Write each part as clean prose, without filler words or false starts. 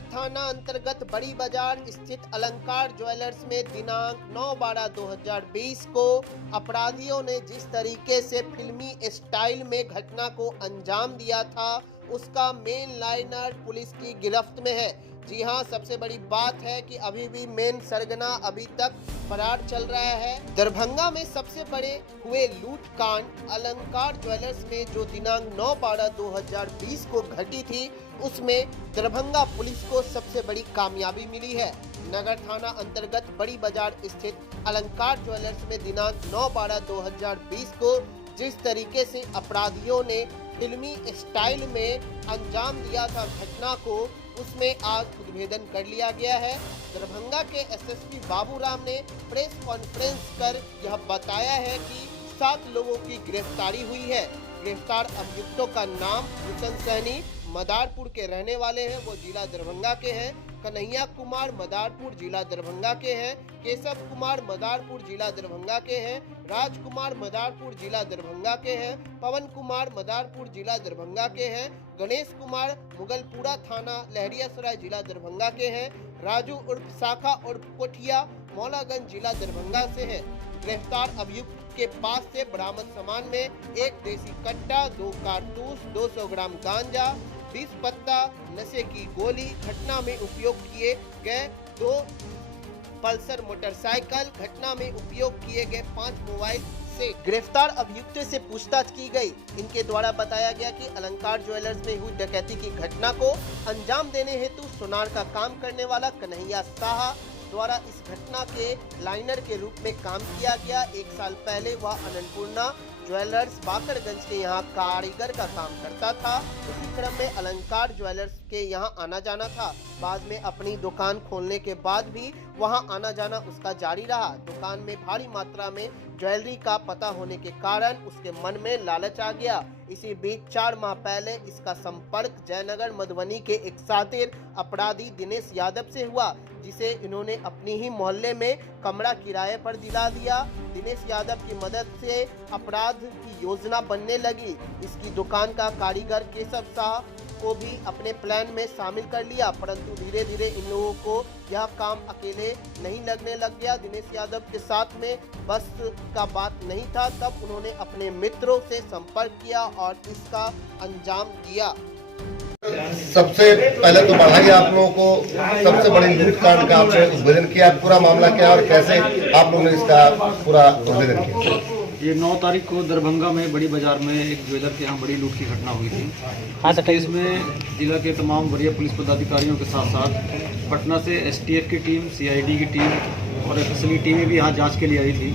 नगर थाना अंतर्गत बड़ी बाजार स्थित अलंकार ज्वेलर्स में दिनांक 9/12/2020 को अपराधियों ने जिस तरीके से फिल्मी स्टाइल में घटना को अंजाम दिया था, उसका मेन लाइनर पुलिस की गिरफ्त में है। जी हां, सबसे बड़ी बात है कि अभी भी मेन सरगना अभी तक फरार चल रहा है। दरभंगा में सबसे बड़े हुए लूट कांड अलंकार ज्वेलर्स में जो दिनांक 9/12/2020 को घटी थी, उसमें दरभंगा पुलिस को सबसे बड़ी कामयाबी मिली है। नगर थाना अंतर्गत बड़ी बाजार स्थित अलंकार ज्वेलर्स में दिनांक 9/12/2020 को जिस तरीके से अपराधियों ने फिल्मी स्टाइल में अंजाम दिया था घटना को, उसमें आज उद्भेदन कर लिया गया है। दरभंगा के एसएसपी बाबूराम ने प्रेस कॉन्फ्रेंस कर यह बताया है कि 7 लोगों की गिरफ्तारी हुई है। गिरफ्तार अभियुक्तों का नाम भूषण सहनी मदारपुर के रहने वाले हैं, वो जिला दरभंगा के हैं। कन्हैया कुमार मदारपुर जिला दरभंगा के हैं। केशव कुमार मदारपुर जिला दरभंगा के हैं। राजकुमार मदारपुर जिला दरभंगा के हैं। पवन कुमार मदारपुर जिला दरभंगा के हैं। गणेश कुमार मुगलपुरा थाना लहरियासराय जिला दरभंगा के हैं। राजू उर्फ शाखा उर्फ कोठिया मौलागंज जिला दरभंगा से हैं। गिरफ्तार अभियुक्त के पास से बरामद सामान में 1 देसी कट्टा, 2 कारतूस, 200 ग्राम गांजा, 20 पत्ता नशे की गोली, घटना में उपयोग किए गए 2 पल्सर मोटरसाइकिल, घटना में उपयोग किए गए 5 मोबाइल से गिरफ्तार अभियुक्तों से पूछताछ की गई। इनके द्वारा बताया गया कि अलंकार ज्वेलर्स में हुई डकैती की घटना को अंजाम देने हेतु सोनार का काम करने वाला कन्हैया साहा द्वारा इस घटना के लाइनर के रूप में काम किया गया। 1 साल पहले वह अन्नपूर्णा ज्वेलर्स बाकरगंज के यहाँ कारीगर का काम करता था। उसी क्रम में अलंकार ज्वेलर्स के यहाँ आना जाना था। बाद में अपनी दुकान खोलने के बाद भी वहाँ आना जाना उसका जारी रहा। दुकान में भारी मात्रा में ज्वेलरी का पता होने के कारण उसके मन में लालच आ गया। इसी बीच 4 माह पहले इसका संपर्क जयनगर मधुबनी के एक शातिर अपराधी दिनेश यादव से हुआ, जिसे इन्होंने अपनी ही मोहल्ले में कमरा किराए पर दिला दिया। दिनेश यादव की मदद से अपराध की योजना बनने लगी। इसकी दुकान का कारीगर केशव शाह को भी अपने प्लान में शामिल कर लिया, परंतु धीरे धीरे इन लोगों को यह काम अकेले नहीं लगने लग गया। दिनेश यादव के साथ में बस का बात नहीं था, तब उन्होंने अपने मित्रों से संपर्क किया और इसका अंजाम दिया। सबसे पहले तो बधाई आप लोगों को, सबसे बड़े लूट कांड का आपने उद्भेदन किया। पूरा मामला क्या और कैसे आप लोगों ने इसका पूरा उद्भेदन किया? ये 9 तारीख को दरभंगा में बड़ी बाजार में एक ज्वेलर के यहाँ बड़ी लूट की घटना हुई थी। इस केस में जिला के तमाम वरीय पुलिस पदाधिकारियों के साथ साथ पटना से एसटीएफ की टीम, सीआईडी की टीम और एफएसएल की टीमें भी यहाँ जांच के लिए आई थी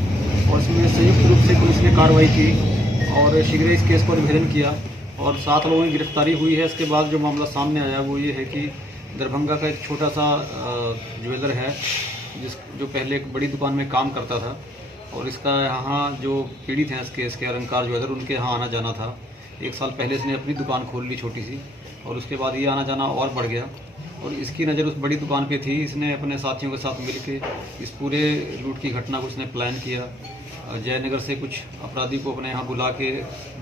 और इसमें संयुक्त रूप से पुलिस ने कार्रवाई की और शीघ्र इस केस को उद्भेदन किया और 7 लोगों की गिरफ्तारी हुई है। इसके बाद जो मामला सामने आया वो ये है कि दरभंगा का एक छोटा सा ज्वेलर है जो पहले एक बड़ी दुकान में काम करता था और इसका यहाँ जो पीड़ित हैं इस केस के अलंकार ज्वेलर, उनके यहाँ आना जाना था। 1 साल पहले इसने अपनी दुकान खोल ली छोटी सी और उसके बाद ये आना जाना और बढ़ गया और इसकी नज़र उस बड़ी दुकान पे थी। इसने अपने साथियों के साथ मिलकर इस पूरे लूट की घटना को इसने प्लान किया। जयनगर से कुछ अपराधी को अपने यहाँ बुला के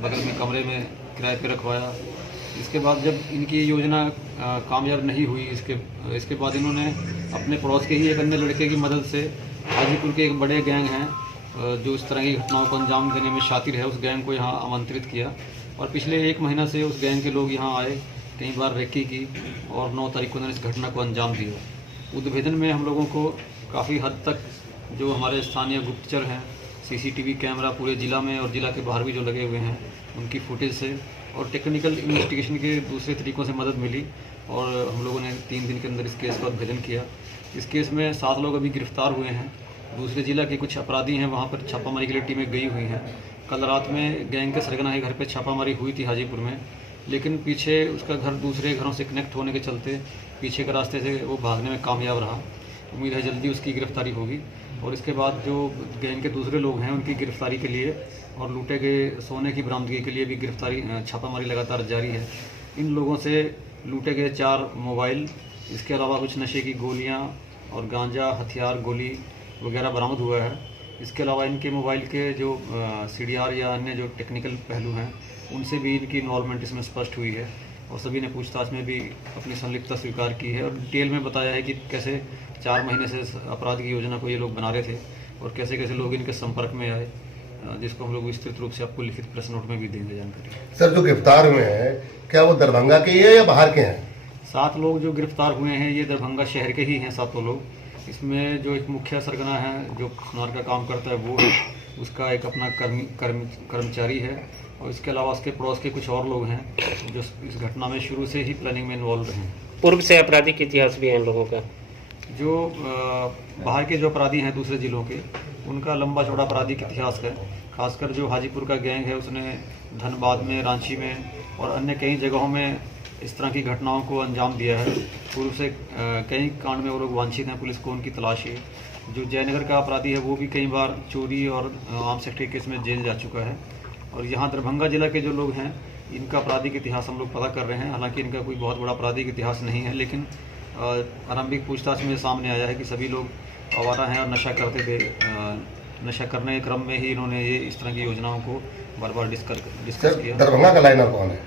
बगल में कमरे में किराए पे रखवाया। इसके बाद जब इनकी योजना कामयाब नहीं हुई, इसके बाद इन्होंने अपने पड़ोस के ही एक अन्य लड़के की मदद से हाजीपुर के एक बड़े गैंग हैं जो इस तरह की घटनाओं को अंजाम देने में शातिर है, उस गैंग को यहाँ आमंत्रित किया और पिछले 1 महीना से उस गैंग के लोग यहाँ आए, कई बार रेकी की और 9 तारीख को उन्होंने इस घटना को अंजाम दिया। उद्भेदन में हम लोगों को काफ़ी हद तक जो हमारे स्थानीय गुप्तचर हैं, सीसीटीवी कैमरा पूरे ज़िला में और ज़िला के बाहर भी जो लगे हुए हैं उनकी फुटेज से और टेक्निकल इन्वेस्टिगेशन के दूसरे तरीक़ों से मदद मिली और हम लोगों ने 3 दिन के अंदर इस केस का उद्भेदन किया। इस केस में 7 लोग अभी गिरफ्तार हुए हैं। दूसरे जिला के कुछ अपराधी हैं, वहाँ पर छापामारी के लिए टीमें गई हुई हैं। कल रात में गैंग के सरगना के घर पर छापामारी हुई थी हाजीपुर में, लेकिन पीछे उसका घर दूसरे घरों से कनेक्ट होने के चलते पीछे के रास्ते से वो भागने में कामयाब रहा। उम्मीद है जल्दी उसकी गिरफ्तारी होगी और इसके बाद जो गैंग के दूसरे लोग हैं उनकी गिरफ्तारी के लिए और लूटे गए सोने की बरामदगी के लिए भी छापामारी लगातार जारी है। इन लोगों से लूटे गए 4 मोबाइल, इसके अलावा कुछ नशे की गोलियां और गांजा, हथियार, गोली वगैरह बरामद हुआ है। इसके अलावा इनके मोबाइल के जो CDR या अन्य जो टेक्निकल पहलू हैं उनसे भी इनकी इन्वॉल्वमेंट इसमें स्पष्ट हुई है और सभी ने पूछताछ में भी अपनी संलिप्तता स्वीकार की है और डिटेल में बताया है कि कैसे 4 महीने से अपराध की योजना को ये लोग बना रहे थे और कैसे कैसे लोग इनके संपर्क में आए, जिसको हम लोग विस्तृत रूप से आपको लिखित प्रेस नोट में भी देंगे जानकारी। सर, जो गिरफ्तार हुए हैं क्या वो दरभंगा के ही है या बाहर के हैं? 7 लोग जो गिरफ्तार हुए हैं ये दरभंगा शहर के ही हैं 7 लोग। इसमें जो एक मुख्य सरगना है जो सुनार का काम करता है वो है, उसका एक अपना कर्मचारी है और इसके अलावा उसके पड़ोस के कुछ और लोग हैं जो इस घटना में शुरू से ही प्लानिंग में इन्वॉल्व हैं। पूर्व से आपराधिक इतिहास भी है इन लोगों का? जो बाहर के जो अपराधी हैं दूसरे ज़िलों के, उनका लंबा चौड़ा आपराधिक इतिहास है। खासकर जो हाजीपुर का गैंग है उसने धनबाद में, रांची में और अन्य कई जगहों में इस तरह की घटनाओं को अंजाम दिया है। पूर्व से कई कांड में वो लोग वांछित हैं, पुलिस को उनकी तलाश है। जो जयनगर का अपराधी है वो भी कई बार चोरी और आर्म्स एक्ट के केस में जेल जा चुका है। और यहाँ दरभंगा जिला के जो लोग हैं इनका आपराधिक इतिहास हम लोग पता कर रहे हैं। हालांकि इनका कोई बहुत बड़ा आपराधिक इतिहास नहीं है, लेकिन आरंभिक पूछताछ में सामने आया है कि सभी लोग आवारा हैं और नशा करते थे। नशा करने के क्रम में ही इन्होंने ये इस तरह की योजनाओं को बार बार डिस्कस किया। दरभंगा का लाइनर कौन है?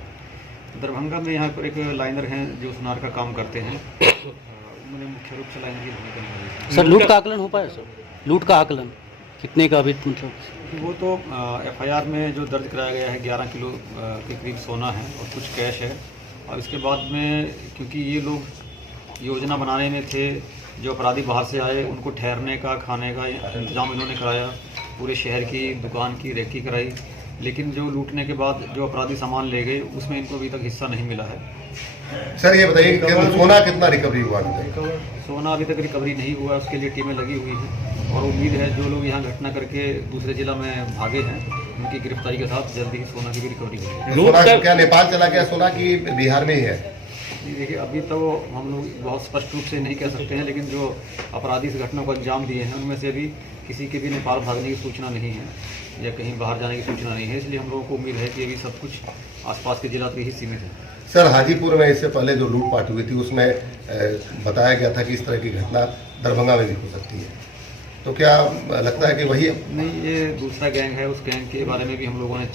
दरभंगा में यहाँ पर एक लाइनर हैं जो सुनार का काम करते हैं, उन्होंने मुख्य रूप से लाइनर की भूमिका निभाई। सर, लूट का आकलन हो पाया सर? लूट का आकलन कितने का अभी मतलब? वो तो FIR में जो दर्ज कराया गया है 11 किलो के करीब सोना है और कुछ कैश है। और इसके बाद में क्योंकि ये लोग योजना बनाने में थे, जो अपराधी बाहर से आए उनको ठहरने का, खाने का इंतजाम इन्होंने कराया, पूरे शहर की दुकान की रेकी कराई। लेकिन जो लूटने के बाद जो अपराधी सामान ले गए उसमें इनको अभी तक हिस्सा नहीं मिला है। सर, ये बताइए कि सोना कितना रिकवरी हुआ? सोना अभी तक रिकवरी नहीं हुआ, उसके लिए टीमें लगी हुई हैं और उम्मीद है जो लोग यहाँ घटना करके दूसरे जिला में भागे हैं उनकी गिरफ्तारी के साथ जल्दी सोना की भी रिकवरी होगी। सोना क्या नेपाल चला गया सोना की बिहार में ही है? देखिए, अभी तो हम लोग बहुत स्पष्ट रूप से नहीं कह सकते हैं, लेकिन जो अपराधी इस घटना को अंजाम दिए हैं उनमें से अभी किसी के भी नेपाल भागने की सूचना नहीं है या कहीं बाहर जाने की सूचना नहीं है। इसलिए हम लोगों को उम्मीद है कि अभी सब कुछ आसपास के जिला तक ही सीमित है। सर, हाजीपुर में इससे पहले जो लूटपाट हुई थी उसमें बताया गया था कि इस तरह की घटना दरभंगा में भी हो सकती है, तो क्या लगता है कि वही? नहीं, ये दूसरा गैंग है। उस गैंग के बारे में भी हम लोगों ने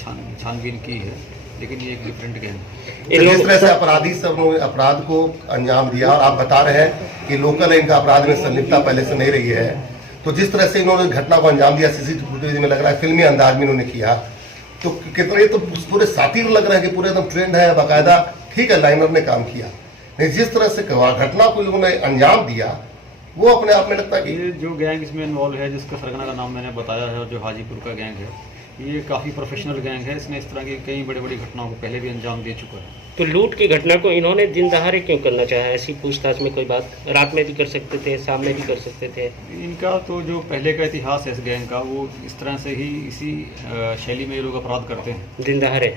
छानबीन की है, लेकिन ये एक डिफरेंट गैंग है। जिस तरह से अपराधी सब लोग अपराध को अंजाम दिया और आप बता रहे हैं कि लोकल इनका अपराध में संलिप्तता पहले से नहीं रही है, तो जिस तरह से इन्होंने घटना को अंजाम दिया CCTV फुटेज में लग रहा है फिल्मी अंदाज में इन्होंने किया, तो कितने तो पूरे साथी लग रहा है कि पूरे एकदम ट्रेंड है, बाकायदा। ठीक है, लाइनर ने काम किया, नहीं जिस तरह से घटना को लोगों ने अंजाम दिया वो अपने आप में लगता है कि ये जो गैंग इसमें इन्वॉल्व है, जिसका सरगना का नाम मैंने बताया है और जो हाजीपुर का गैंग है, ये काफ़ी प्रोफेशनल गैंग है। इसने इस तरह की कई बड़ी बड़ी घटनाओं को पहले भी अंजाम दे चुका है। तो लूट की घटना को इन्होंने दिन दहाड़े क्यों करना चाहा? ऐसी पूछताछ में कोई बात रात में भी कर सकते थे, शाम में भी कर सकते थे। इनका तो जो पहले का इतिहास है इस गैंग का, वो इस तरह से ही इसी शैली में ये लोग अपराध करते हैं, दिन दहाड़े।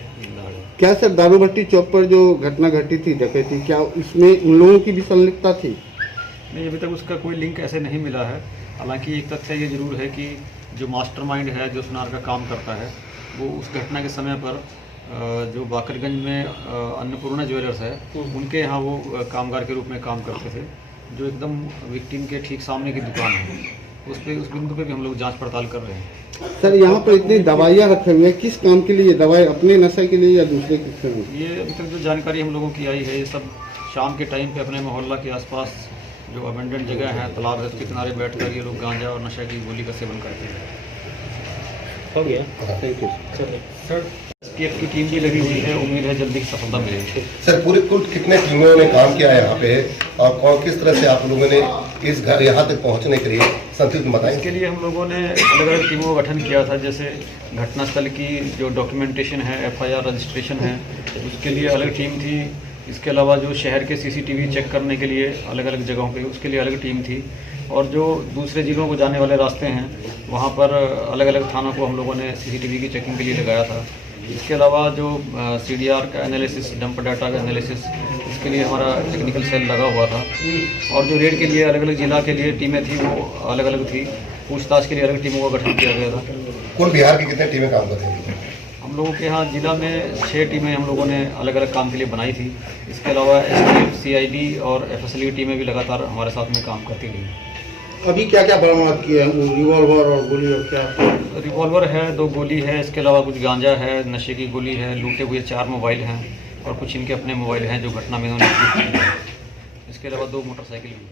क्या सर, दारूभट्टी चौक पर जो घटना घटी थी डकैती, क्या उसमें उन लोगों की भी संलिप्तता थी? नहीं, अभी तक उसका कोई लिंक ऐसे नहीं मिला है। हालांकि एक तथ्य ये जरूर है कि जो मास्टरमाइंड है, जो सुनार का काम करता है, वो उस घटना के समय पर जो बाकरगंज में अन्नपूर्णा ज्वेलर्स है उनके यहाँ वो कामगार के रूप में काम करते थे, जो एकदम विक्टिम के ठीक सामने की दुकान है। उस बिंदु पे भी हम लोग जांच पड़ताल कर रहे हैं। सर, यहाँ पर इतनी दवाइयाँ रखे हुए हैं, किस काम के लिए? दवाई अपने नशे के लिए या दूसरे के लिए? ये अभी तक जो जानकारी हम लोगों की आई है, ये सब शाम के टाइम पे अपने मोहल्ला के आसपास जो अबेंडेंट जगह है, तालाब है, उसके किनारे बैठकर ये लोग गांजा और नशा की गोली का सेवन करते हैं। हो गया, थैंक यू सर। STF की टीम भी लगी हुई है, उम्मीद है जल्दी सफलता मिलेगी। सर, पूरे कुल कितने टीमों ने काम किया है यहाँ पे और किस तरह से आप लोगों ने इस घर यहाँ तक पहुँचने के लिए संक्षिप्त बताएं? इसके लिए हम लोगों ने अलग अलग टीमों का गठन किया था। जैसे घटनास्थल की जो डॉक्यूमेंटेशन है, FIR रजिस्ट्रेशन है, उसके लिए अलग टीम थी। इसके अलावा जो शहर के CCTV चेक करने के लिए अलग अलग जगहों पे, उसके लिए अलग टीम थी। और जो दूसरे जिलों को जाने वाले रास्ते हैं वहाँ पर अलग अलग थानों को हम लोगों ने CCTV की चेकिंग के लिए लगाया था। इसके अलावा जो CDR का एनालिसिस, डंप डाटा का एनालिसिस, इसके लिए हमारा टेक्निकल सेल लगा हुआ था। और जो रेड के लिए अलग अलग जिला के लिए टीमें थी वो अलग अलग थी। पूछताछ के लिए अलग टीमों का गठन किया गया था। कुल बिहार की कितने टीमें काम कर रही हैं? हम लोगों के यहाँ जिला में 6 टीमें हम लोगों ने अलग अलग काम के लिए बनाई थी। इसके अलावा STF, CID और FSL की टीमें भी लगातार हमारे साथ में काम करती रही। अभी क्या क्या बरामद किया? रिवॉल्वर और गोली और क्या? रिवॉल्वर है, 2 गोली है, इसके अलावा कुछ गांजा है, नशे की गोली है, लूटे हुए 4 मोबाइल हैं। और कुछ इनके अपने मोबाइल हैं जो घटना में इन्होंने उपयोग किए हैं। इसके अलावा 2 मोटरसाइकिल भी।